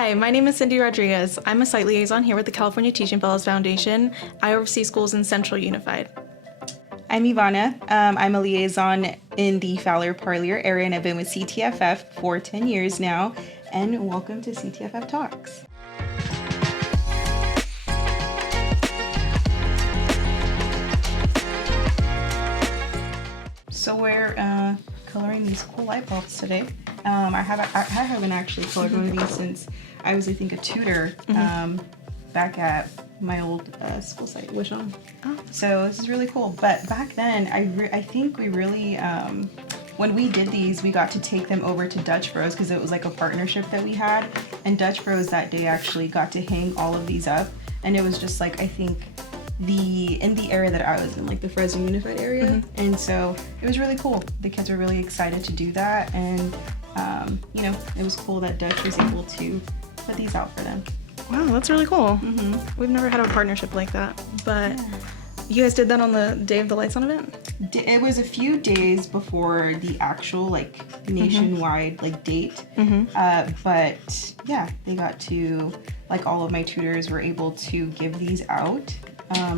Hi, my name is Cindy Rodriguez. I'm a Site Liaison here with the California Teaching Fellows Foundation. I oversee schools in Central Unified. I'm Ivana. I'm a liaison in the Fowler-Parlier area, and I've been with CTFF for 10 years now. And welcome to CTFF Talks. So we're coloring these cool light bulbs today. I haven't actually colored one of these since I was, I think, a tutor back at my old school site. Which one? Oh. So this is really cool. But back then, I think we really, when we did these, we got to take them over to Dutch Bros because it was like a partnership that we had. And Dutch Bros that day actually got to hang all of these up. And it was just like, I think, in the area that I was in, like the Fresno Unified area. And so it was really cool. The kids were really excited to do that. And, it was cool that Dutch was able to put these out for them. Wow, that's really cool. We've never had a partnership like that. But you guys did that on the day of the Lights On event? It was a few days before the actual nationwide date. But yeah, they got to, all of my tutors were able to give these out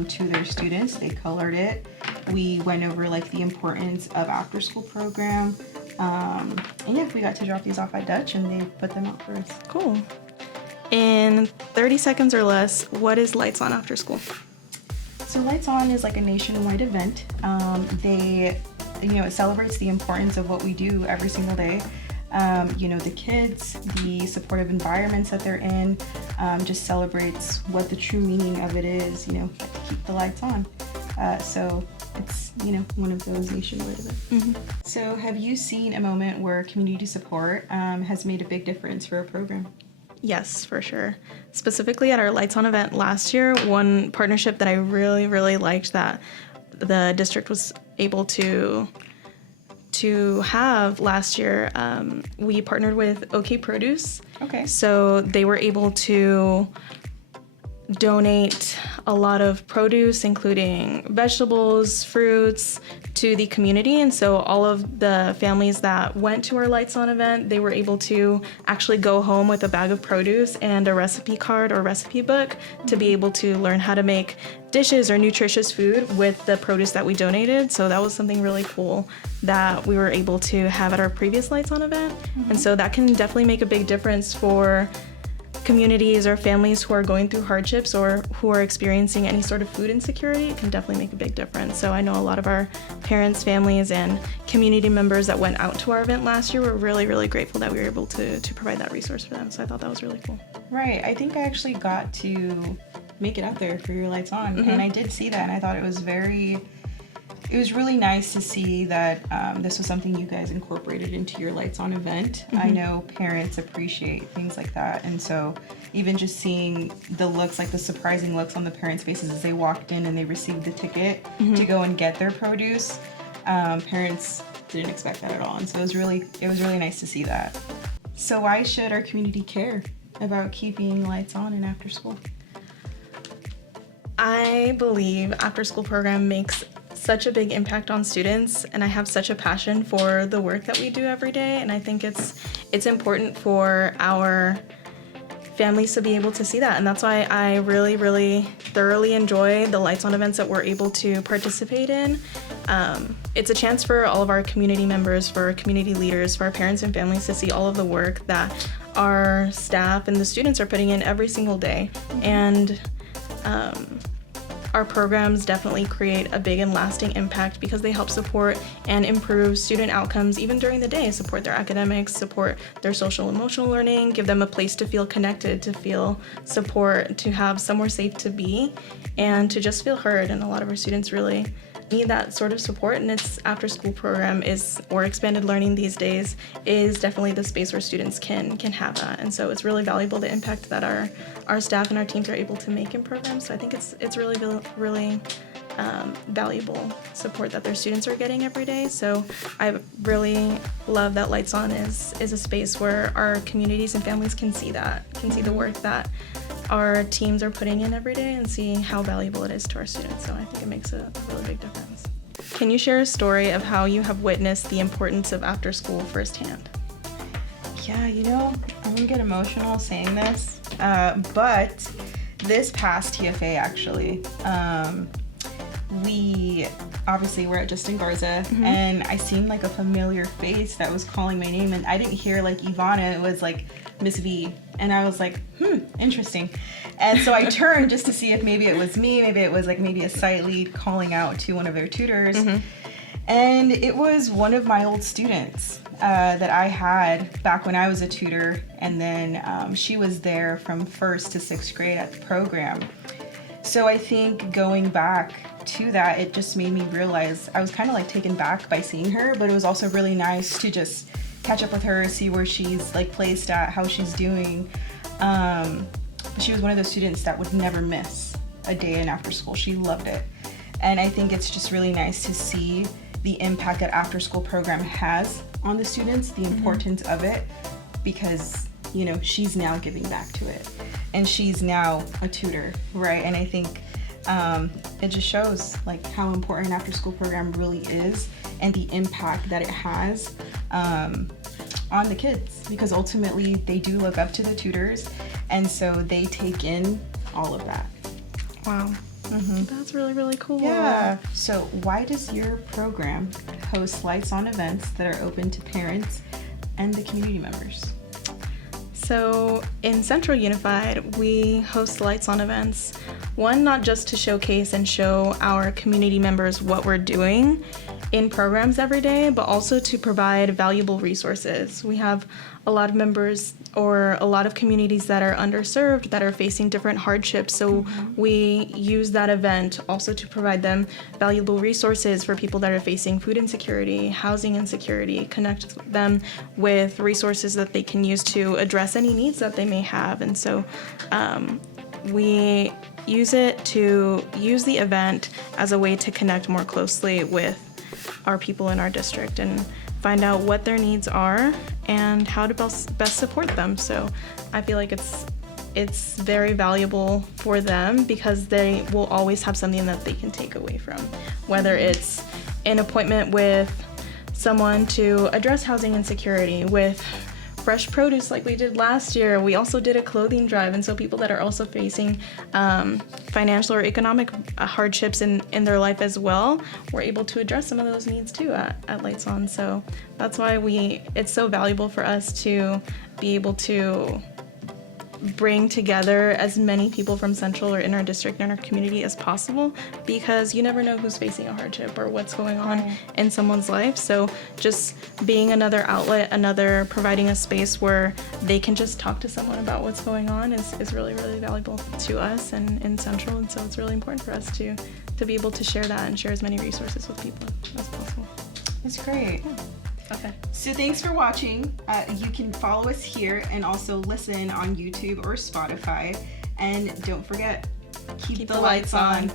to their students. They colored it. We went over the importance of after school program. And yeah, we got to drop these off at Dutch and they put them out for us. Cool. In 30 seconds or less, what is Lights On After School? So Lights On is a nationwide event. It celebrates the importance of what we do every single day. The kids, the supportive environments that they're in, just celebrates what the true meaning of it is, to keep the lights on. So it's, one of those nationwide events. So have you seen a moment where community support has made a big difference for a program? Yes, for sure. Specifically at our Lights On event last year, one partnership that I really, really liked that the district was able to have last year, we partnered with OK Produce. Okay. So they were able to donate a lot of produce, including vegetables, fruits, to the community. And so all of the families that went to our Lights On event, they were able to actually go home with a bag of produce and a recipe card or recipe book to be able to learn how to make dishes or nutritious food with the produce that we donated. So that was something really cool that we were able to have at our previous Lights On event. And so that can definitely make a big difference for communities or families who are going through hardships or who are experiencing any sort of food insecurity. It can definitely make a big difference. So I know a lot of our parents, families, and community members that went out to our event last year were really, really grateful that we were able to provide that resource for them. So I thought that was really cool. Right. I think I actually got to make it out there for your Lights On, and I did see that, and I thought it was really nice to see that this was something you guys incorporated into your Lights On event. I know parents appreciate things like that, and so even just seeing the looks, the surprising looks on the parents' faces as they walked in and they received the ticket to go and get their produce, parents didn't expect that at all, and so it was really nice to see that. So why should our community care about keeping lights on in after school? I believe after school program makes such a big impact on students, and I have such a passion for the work that we do every day, and I think it's important for our families to be able to see that, and that's why I really, really thoroughly enjoy the Lights On events that we're able to participate in. It's a chance for all of our community members, for our community leaders, for our parents and families to see all of the work that our staff and the students are putting in every single day, and our programs definitely create a big and lasting impact because they help support and improve student outcomes even during the day, support their academics, support their social and emotional learning, give them a place to feel connected, to feel support, to have somewhere safe to be, and to just feel heard. And a lot of our students really need that sort of support, and its after school program or expanded learning these days is definitely the space where students can have that. And so it's really valuable, the impact that our staff and our teams are able to make in programs. So I think it's really valuable support that their students are getting every day. So I really love that Lights On is a space where our communities and families can see the work that our teams are putting in every day and see how valuable it is to our students. So I think it makes a really big difference. Can you share a story of how you have witnessed the importance of after school firsthand? Yeah, you know, I'm gonna get emotional saying this, but this past TFA actually, we obviously were at Justin Garza, and I seen like a familiar face that was calling my name, and I didn't hear like Ivana, it was like Miss V, and I was like, interesting. And so I turned just to see if maybe it was me, maybe it was like maybe a site lead calling out to one of their tutors, and it was one of my old students that I had back when I was a tutor, and then she was there from 1st to 6th grade at the program. So I think going back to that, it just made me realize I was kind of like taken back by seeing her, but it was also really nice to just catch up with her, see where she's like placed at, how she's doing. She was one of those students that would never miss a day in after school. She loved it. And I think it's just really nice to see the impact that after school program has on the students, the importance of it, because, you know, she's now giving back to it. And she's now a tutor, right? And I think it just shows like how important an after school program really is and the impact that it has on the kids, because ultimately they do look up to the tutors, and so they take in all of that. Wow. That's really, really cool. Yeah. So why does your program host Lights On events that are open to parents and the community members? So in Central Unified, we host Lights On events. One, not just to showcase and show our community members what we're doing in programs every day, but also to provide valuable resources. We have a lot of members or a lot of communities that are underserved, that are facing different hardships. So we use that event also to provide them valuable resources for people that are facing food insecurity, housing insecurity, connect them with resources that they can use to address any needs that they may have. And so we use the event as a way to connect more closely with our people in our district and find out what their needs are and how to best support them. So I feel like it's very valuable for them because they will always have something that they can take away from, whether it's an appointment with someone to address housing insecurity, with fresh produce like we did last year. We also did a clothing drive, and so people that are also facing financial or economic hardships in their life as well, we're able to address some of those needs too at Lights On. So that's why it's so valuable for us to be able to bring together as many people from Central or in our district and our community as possible, because you never know who's facing a hardship or what's going on in someone's life. So just being another outlet, providing a space where they can just talk to someone about what's going on is really, really valuable to us and in Central. And so it's really important for us to be able to share that and share as many resources with people as possible. That's great. Yeah. Okay. So thanks for watching. You can follow us here and also listen on YouTube or Spotify. And don't forget, keep the lights on.